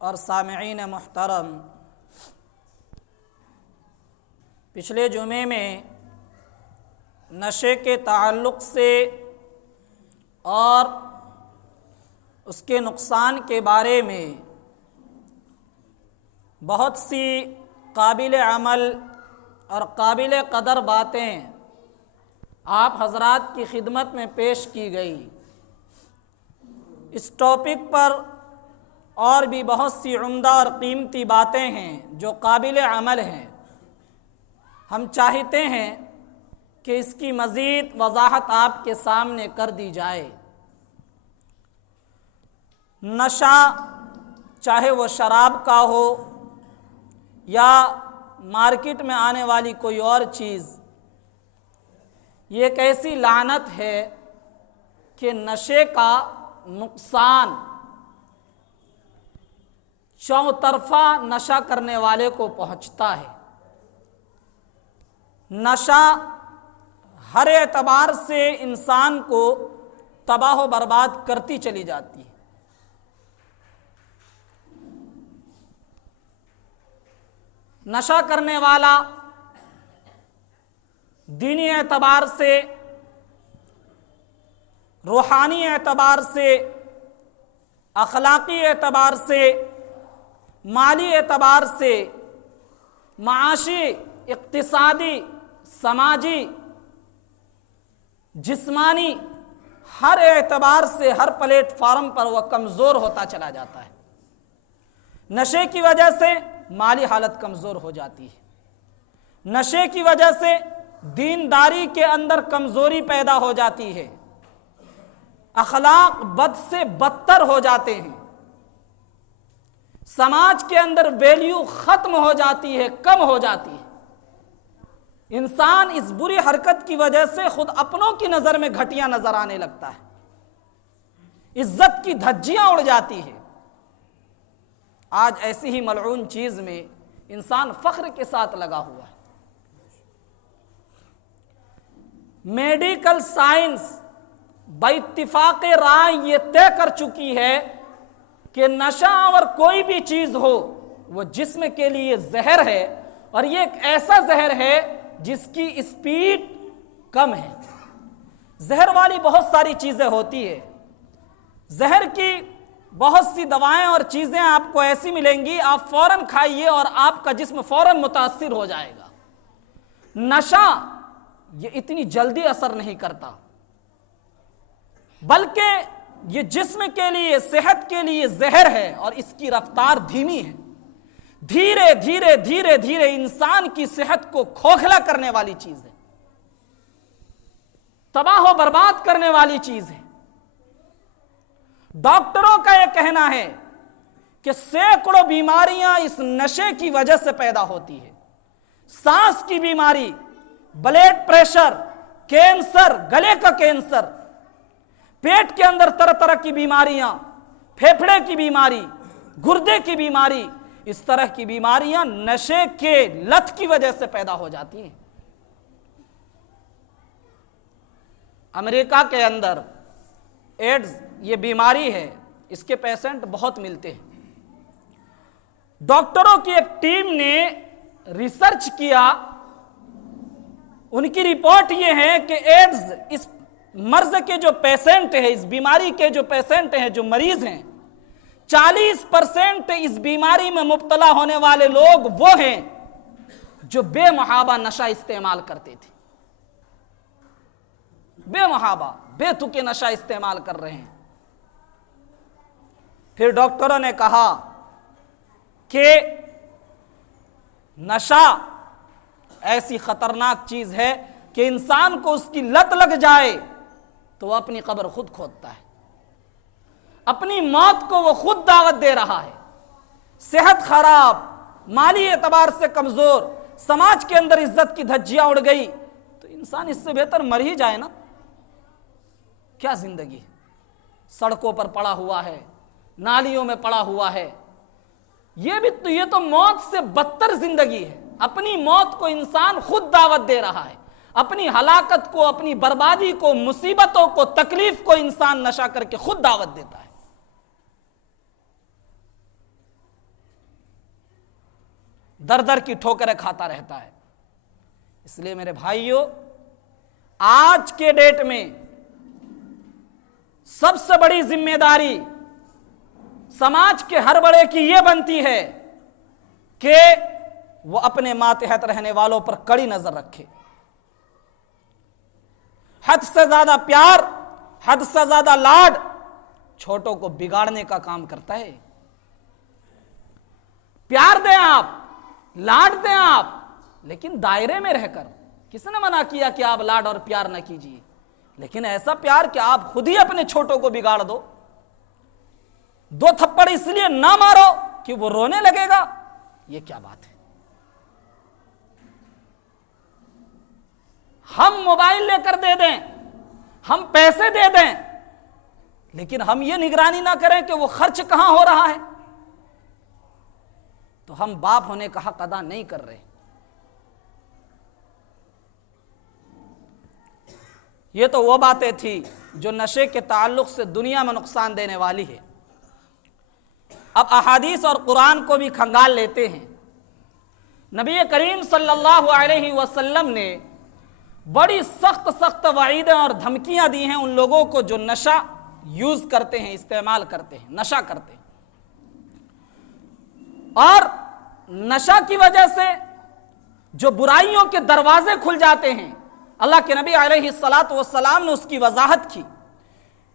اور سامعین محترم، پچھلے جمعے میں نشے کے تعلق سے اور اس کے نقصان کے بارے میں بہت سی قابل عمل اور قابل قدر باتیں آپ حضرات کی خدمت میں پیش کی گئی۔ اس ٹاپک پر اور بھی بہت سی عمدہ اور قیمتی باتیں ہیں جو قابل عمل ہیں۔ ہم چاہتے ہیں کہ اس کی مزید وضاحت آپ کے سامنے کر دی جائے۔ نشہ چاہے وہ شراب کا ہو یا مارکیٹ میں آنے والی کوئی اور چیز، یہ ایک ایسی لعنت ہے کہ نشے کا نقصان چوطرفہ نشہ کرنے والے کو پہنچتا ہے۔ نشہ ہر اعتبار سے انسان کو تباہ و برباد کرتی چلی جاتی ہے۔ نشہ کرنے والا دینی اعتبار سے، روحانی اعتبار سے، اخلاقی اعتبار سے، مالی اعتبار سے، معاشی، اقتصادی، سماجی، جسمانی، ہر اعتبار سے ہر پلیٹ فارم پر وہ کمزور ہوتا چلا جاتا ہے۔ نشے کی وجہ سے مالی حالت کمزور ہو جاتی ہے، نشے کی وجہ سے دینداری کے اندر کمزوری پیدا ہو جاتی ہے، اخلاق بد سے بدتر ہو جاتے ہیں، سماج کے اندر ویلیو ختم ہو جاتی ہے، کم ہو جاتی ہے۔ انسان اس بری حرکت کی وجہ سے خود اپنوں کی نظر میں گھٹیا نظر آنے لگتا ہے، عزت کی دھجیاں اڑ جاتی ہے۔ آج ایسی ہی ملعون چیز میں انسان فخر کے ساتھ لگا ہوا ہے۔ میڈیکل سائنس باتفاق رائے یہ طے کر چکی ہے کہ نشہ اور کوئی بھی چیز ہو وہ جسم کے لیے زہر ہے، اور یہ ایک ایسا زہر ہے جس کی اسپیڈ کم ہے۔ زہر والی بہت ساری چیزیں ہوتی ہیں، زہر کی بہت سی دوائیں اور چیزیں آپ کو ایسی ملیں گی، آپ فوراً کھائیے اور آپ کا جسم فوراً متاثر ہو جائے گا۔ نشہ یہ اتنی جلدی اثر نہیں کرتا، بلکہ یہ جسم کے لیے، صحت کے لیے زہر ہے، اور اس کی رفتار دھیمی ہے۔ دھیرے دھیرے دھیرے دھیرے انسان کی صحت کو کھوکھلا کرنے والی چیز ہے، تباہ و برباد کرنے والی چیز ہے۔ ڈاکٹروں کا یہ کہنا ہے کہ سینکڑوں بیماریاں اس نشے کی وجہ سے پیدا ہوتی ہے۔ سانس کی بیماری، بلڈ پریشر، کینسر، گلے کا کینسر، پیٹ کے اندر طرح طرح کی بیماریاں، پھیپھڑے کی بیماری، گردے کی بیماری، اس طرح کی بیماریاں نشے کے لت کی وجہ سے پیدا ہو جاتی ہیں۔ امریکہ کے اندر ایڈز یہ بیماری ہے، اس کے پیشنٹ بہت ملتے ہیں۔ ڈاکٹروں کی ایک ٹیم نے ریسرچ کیا، ان کی رپورٹ یہ ہے کہ ایڈز اس مرض کے جو پیشنٹ ہیں، اس بیماری کے جو پیشنٹ ہیں، جو مریض ہیں، 40% اس بیماری میں مبتلا ہونے والے لوگ وہ ہیں جو بے محابہ نشہ استعمال کرتے تھے، بے محابہ، بے تکے نشہ استعمال کر رہے ہیں۔ پھر ڈاکٹروں نے کہا کہ نشہ ایسی خطرناک چیز ہے کہ انسان کو اس کی لت لگ جائے تو وہ اپنی قبر خود کھودتا ہے، اپنی موت کو وہ خود دعوت دے رہا ہے۔ صحت خراب، مالی اعتبار سے کمزور، سماج کے اندر عزت کی دھجیاں اڑ گئی، تو انسان اس سے بہتر مر ہی جائے نا۔ کیا زندگی ہے، سڑکوں پر پڑا ہوا ہے، نالیوں میں پڑا ہوا ہے، یہ تو موت سے بدتر زندگی ہے۔ اپنی موت کو انسان خود دعوت دے رہا ہے، اپنی ہلاکت کو، اپنی بربادی کو، مصیبتوں کو، تکلیف کو انسان نشہ کر کے خود دعوت دیتا ہے۔ در در کی ٹھوکریں کھاتا رہتا ہے۔ اس لیے میرے بھائیوں، آج کے ڈیٹ میں سب سے بڑی ذمہ داری سماج کے ہر بڑے کی یہ بنتی ہے کہ وہ اپنے ماتحت رہنے والوں پر کڑی نظر رکھے۔ حد سے زیادہ پیار، حد سے زیادہ لاڈ چھوٹوں کو بگاڑنے کا کام کرتا ہے۔ پیار دیں آپ، لاڈ دیں آپ، لیکن دائرے میں رہ کر۔ کس نے منع کیا کہ آپ لاڈ اور پیار نہ کیجیے؟ لیکن ایسا پیار کہ آپ خود ہی اپنے چھوٹوں کو بگاڑ دو۔ دو تھپڑ اس لیے نہ مارو کہ وہ رونے لگے گا، یہ کیا بات ہے؟ ہم موبائل لے کر دے دیں، ہم پیسے دے دیں، لیکن ہم یہ نگرانی نہ کریں کہ وہ خرچ کہاں ہو رہا ہے، تو ہم باپ ہونے کا حق ادا نہیں کر رہے۔ یہ تو وہ باتیں تھی جو نشے کے تعلق سے دنیا میں نقصان دینے والی ہے۔ اب احادیث اور قرآن کو بھی کھنگال لیتے ہیں۔ نبی کریم صلی اللہ علیہ وسلم نے بڑی سخت وعیدیں اور دھمکیاں دی ہیں ان لوگوں کو جو نشہ یوز کرتے ہیں، استعمال کرتے ہیں، نشہ کرتے ہیں۔ اور نشہ کی وجہ سے جو برائیوں کے دروازے کھل جاتے ہیں، اللہ کے نبی علیہ السلام نے اس کی وضاحت کی۔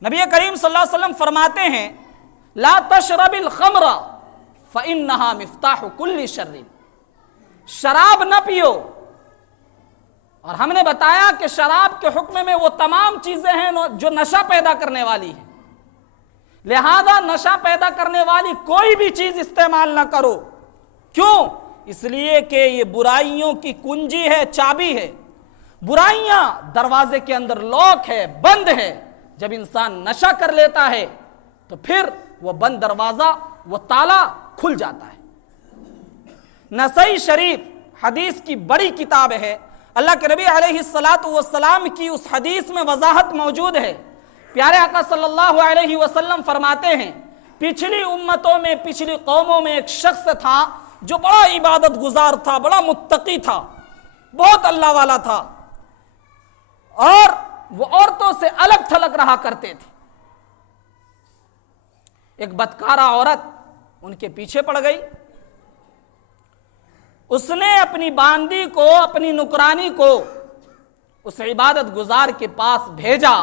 نبی کریم صلی اللہ علیہ وسلم فرماتے ہیں لا تشرب الخمر فإنها مفتاح كل شر، شراب نہ پیو۔ اور ہم نے بتایا کہ شراب کے حکم میں وہ تمام چیزیں ہیں جو نشہ پیدا کرنے والی ہیں، لہذا نشہ پیدا کرنے والی کوئی بھی چیز استعمال نہ کرو۔ کیوں؟ اس لیے کہ یہ برائیوں کی کنجی ہے، چابی ہے۔ برائیاں دروازے کے اندر لاک ہے، بند ہے۔ جب انسان نشہ کر لیتا ہے تو پھر وہ بند دروازہ، وہ تالا کھل جاتا ہے۔ نسائی شریف حدیث کی بڑی کتاب ہے۔ اللہ کے نبی علیہ السلام کی اس حدیث میں وضاحت موجود ہے۔ پیارے آقا صلی اللہ علیہ وسلم فرماتے ہیں پچھلی امتوں میں، پچھلی قوموں میں ایک شخص تھا جو بڑا عبادت گزار تھا، بڑا متقی تھا، بہت اللہ والا تھا، اور وہ عورتوں سے الگ تھلگ رہا کرتے تھے۔ ایک بدکارہ عورت ان کے پیچھے پڑ گئی۔ اس نے اپنی باندی کو، اپنی نکرانی کو اس عبادت گزار کے پاس بھیجا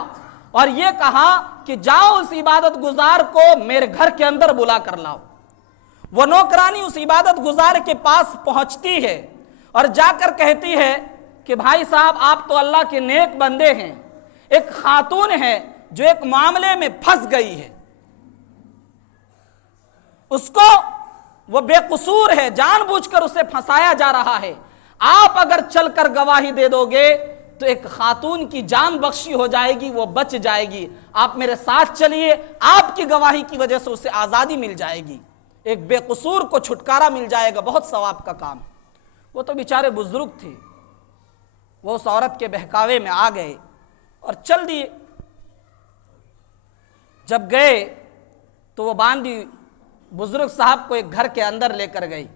اور یہ کہا کہ جاؤ اس عبادت گزار کو میرے گھر کے اندر بلا کر لاؤ۔ وہ نوکرانی اس عبادت گزار کے پاس پہنچتی ہے اور جا کر کہتی ہے کہ بھائی صاحب آپ تو اللہ کے نیک بندے ہیں، ایک خاتون ہے جو ایک معاملے میں پھنس گئی ہے، اس کو وہ بے قصور ہے، جان بوجھ کر اسے پھنسایا جا رہا ہے، آپ اگر چل کر گواہی دے دو گے تو ایک خاتون کی جان بخشی ہو جائے گی، وہ بچ جائے گی، آپ میرے ساتھ چلیے، آپ کی گواہی کی وجہ سے اسے آزادی مل جائے گی، ایک بے قصور کو چھٹکارا مل جائے گا، بہت ثواب کا کام۔ وہ تو بیچارے بزرگ تھے، وہ اس عورت کے بہکاوے میں آ گئے اور چل دیے۔ جب گئے تو وہ باندی بزرگ صاحب کو ایک گھر کے اندر لے کر گئی۔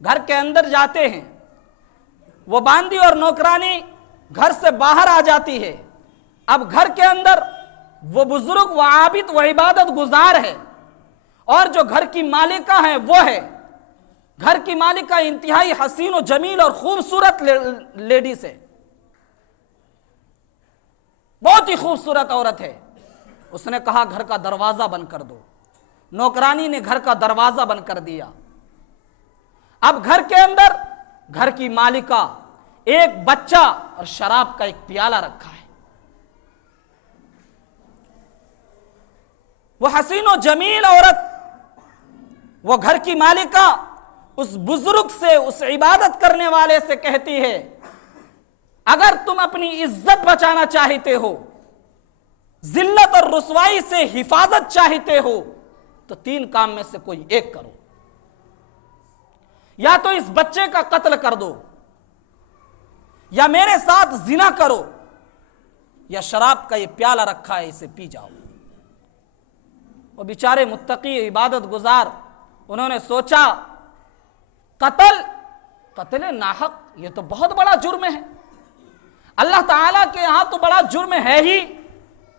گھر کے اندر جاتے ہیں، وہ باندی اور نوکرانی گھر سے باہر آ جاتی ہے۔ اب گھر کے اندر وہ بزرگ، وہ عابد، وہ عبادت گزار ہے، اور جو گھر کی مالکہ ہے وہ ہے۔ گھر کی مالکہ انتہائی حسین و جمیل اور خوبصورت لیڈیز ہے، بہت ہی خوبصورت عورت ہے۔ اس نے کہا گھر کا دروازہ بند کر دو۔ نوکرانی نے گھر کا دروازہ بند کر دیا۔ اب گھر کے اندر گھر کی مالکہ، ایک بچہ اور شراب کا ایک پیالہ رکھا ہے۔ وہ حسین و جمیل عورت، وہ گھر کی مالکہ اس بزرگ سے، اس عبادت کرنے والے سے کہتی ہے اگر تم اپنی عزت بچانا چاہتے ہو، ذلت اور رسوائی سے حفاظت چاہتے ہو، تو 3 کام میں سے کوئی ایک کرو، یا تو اس بچے کا قتل کر دو، یا میرے ساتھ زنا کرو، یا شراب کا یہ پیالہ رکھا ہے اسے پی جاؤ۔ وہ بیچارے متقی عبادت گزار، انہوں نے سوچا قتل ناحق یہ تو بہت بڑا جرم ہے، اللہ تعالیٰ کے یہاں تو بڑا جرم ہے ہی،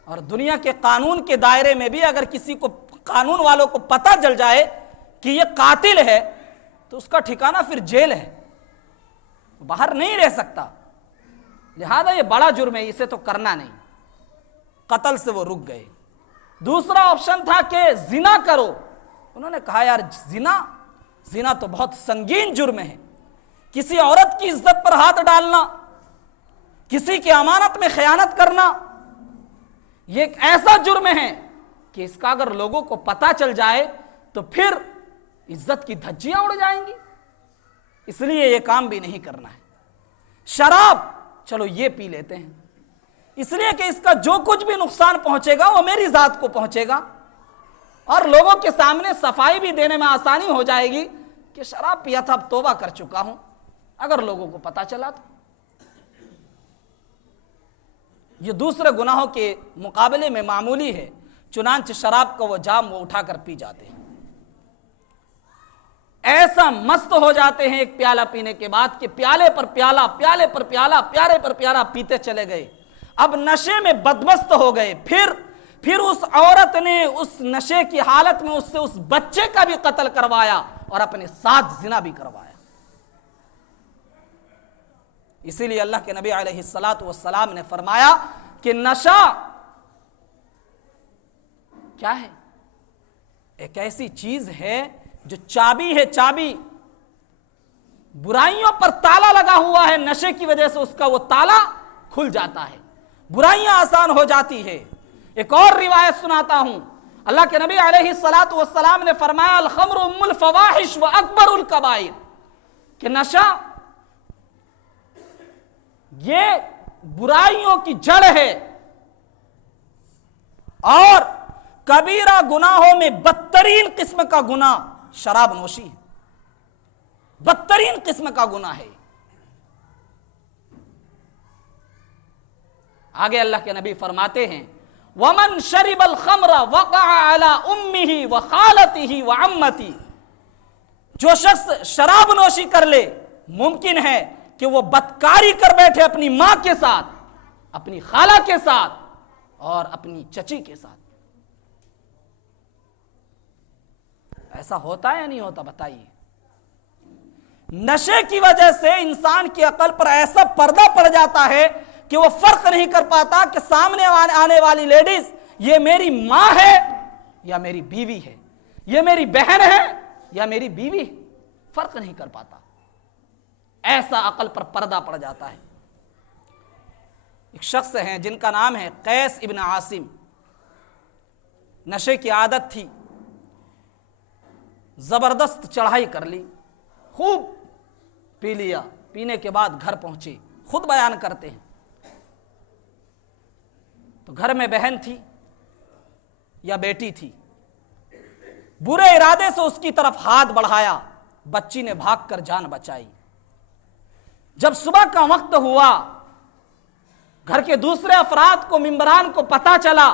اور دنیا کے قانون کے دائرے میں بھی اگر کسی کو، قانون والوں کو پتہ چل جائے کہ یہ قاتل ہے تو اس کا ٹھکانہ پھر جیل ہے، باہر نہیں رہ سکتا، لہذا یہ بڑا جرم ہے، اسے تو کرنا نہیں۔ قتل سے وہ رک گئے۔ دوسرا آپشن تھا کہ زنا کرو، انہوں نے کہا یار زنا تو بہت سنگین جرم ہے، کسی عورت کی عزت پر ہاتھ ڈالنا، کسی کی امانت میں خیانت کرنا، یہ ایک ایسا جرم ہے کہ اس کا اگر لوگوں کو پتہ چل جائے تو پھر عزت کی دھجیاں اڑ جائیں گی، اس لیے یہ کام بھی نہیں کرنا ہے۔ شراب چلو یہ پی لیتے ہیں، اس لیے کہ اس کا جو کچھ بھی نقصان پہنچے گا وہ میری ذات کو پہنچے گا، اور لوگوں کے سامنے صفائی بھی دینے میں آسانی ہو جائے گی کہ شراب پیا تھا، اب توبہ کر چکا ہوں، اگر لوگوں کو پتہ چلا تو۔ یہ دوسرے گناہوں کے مقابلے میں معمولی ہے، چنانچہ شراب کا وہ جام وہ اٹھا کر پی جاتے ہیں، ایسا مست ہو جاتے ہیں ایک پیالہ پینے کے بعد کہ پیالے پر پیالہ، پیالے پر پیالہ، پیالے پر پیالہ پیتے چلے گئے، اب نشے میں بدمست ہو گئے۔ پھر اس عورت نے اس نشے کی حالت میں اس سے اس بچے کا بھی قتل کروایا اور اپنے ساتھ زنا بھی کروایا۔ اسی لیے اللہ کے نبی علیہ الصلاۃ نے فرمایا کہ نشہ کیا ہے؟ ایک ایسی چیز ہے جو چابی ہے، چابی، برائیوں پر تالا لگا ہوا ہے، نشے کی وجہ سے اس کا وہ تالا کھل جاتا ہے، برائیاں آسان ہو جاتی ہے۔ ایک اور روایت سناتا ہوں، اللہ کے نبی علیہ الصلاۃ نے فرمایا الخمر ام الفواحش و اکبر الکبائر، کہ نشہ یہ برائیوں کی جڑ ہے اور کبیرہ گناہوں میں بدترین قسم کا گناہ شراب نوشی ہے، بدترین قسم کا گناہ ہے۔ آگے اللہ کے نبی فرماتے ہیں وَمَنْ شَرِبَ الْخَمْرَ وَقَعَ عَلَىٰ أُمِّهِ وَخَالَتِهِ وَعَمَّتِهِ، جو شخص شراب نوشی کر لے ممکن ہے کہ وہ بدکاری کر بیٹھے اپنی ماں کے ساتھ، اپنی خالہ کے ساتھ اور اپنی چچی کے ساتھ۔ ایسا ہوتا ہے یا نہیں ہوتا بتائیے؟ نشے کی وجہ سے انسان کی عقل پر ایسا پردہ پڑ جاتا ہے کہ وہ فرق نہیں کر پاتا کہ سامنے آنے والی لیڈیز یہ میری ماں ہے یا میری بیوی ہے، یہ میری بہن ہے یا میری بیوی ہے، فرق نہیں کر پاتا، ایسا عقل پر پردہ پڑ جاتا ہے۔ ایک شخص ہیں جن کا نام ہے قیس ابن عاصم، نشے کی عادت تھی، زبردست چڑھائی کر لی، خوب پی لیا، پینے کے بعد گھر پہنچے، خود بیان کرتے ہیں تو گھر میں بہن تھی یا بیٹی تھی، برے ارادے سے اس کی طرف ہاتھ بڑھایا، بچی نے بھاگ کر جان بچائی۔ جب صبح کا وقت ہوا، گھر کے دوسرے افراد کو، ممبران کو پتہ چلا،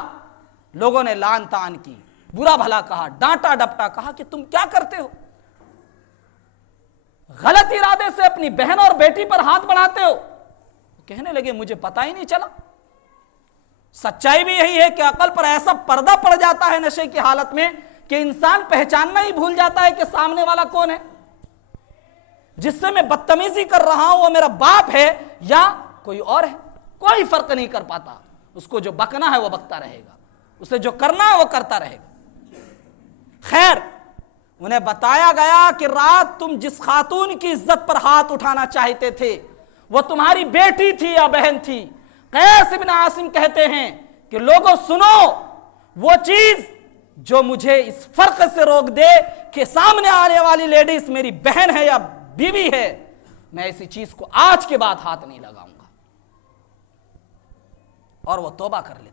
لوگوں نے لعن طعن کی، برا بھلا کہا، ڈانٹا ڈپٹا، کہا کہ تم کیا کرتے ہو، غلط ارادے سے اپنی بہن اور بیٹی پر ہاتھ بڑھاتے ہو۔ کہنے لگے مجھے پتہ ہی نہیں چلا۔ سچائی بھی یہی ہے کہ عقل پر ایسا پردہ پڑ جاتا ہے نشے کی حالت میں کہ انسان پہچاننا ہی بھول جاتا ہے کہ سامنے والا کون ہے، جس سے میں بدتمیزی کر رہا ہوں وہ میرا باپ ہے یا کوئی اور ہے، کوئی فرق نہیں کر پاتا۔ اس کو جو بکنا ہے وہ بکتا رہے گا، اسے جو کرنا ہے وہ کرتا رہے گا۔ خیر، انہیں بتایا گیا کہ رات تم جس خاتون کی عزت پر ہاتھ اٹھانا چاہتے تھے وہ تمہاری بیٹی تھی یا بہن تھی۔ قیس ابن عاصم کہتے ہیں کہ لوگوں سنو، وہ چیز جو مجھے اس فرق سے روک دے کہ سامنے آنے والی لیڈیز میری بہن ہے یا بیوی ہے، میں ایسی چیز کو آج کے بعد ہاتھ نہیں لگاؤں گا، اور وہ توبہ کر لیتے۔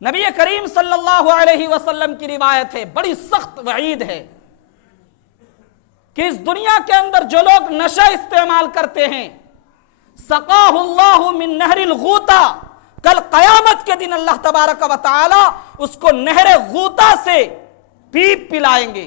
نبی کریم صلی اللہ علیہ وسلم کی روایت ہے، بڑی سخت وعید ہے کہ اس دنیا کے اندر جو لوگ نشہ استعمال کرتے ہیں، سقاہ اللہ من نہر الغوطہ، کل قیامت کے دن اللہ تبارک و تعالی اس کو نہر غوطہ سے پیپ پلائیں گے،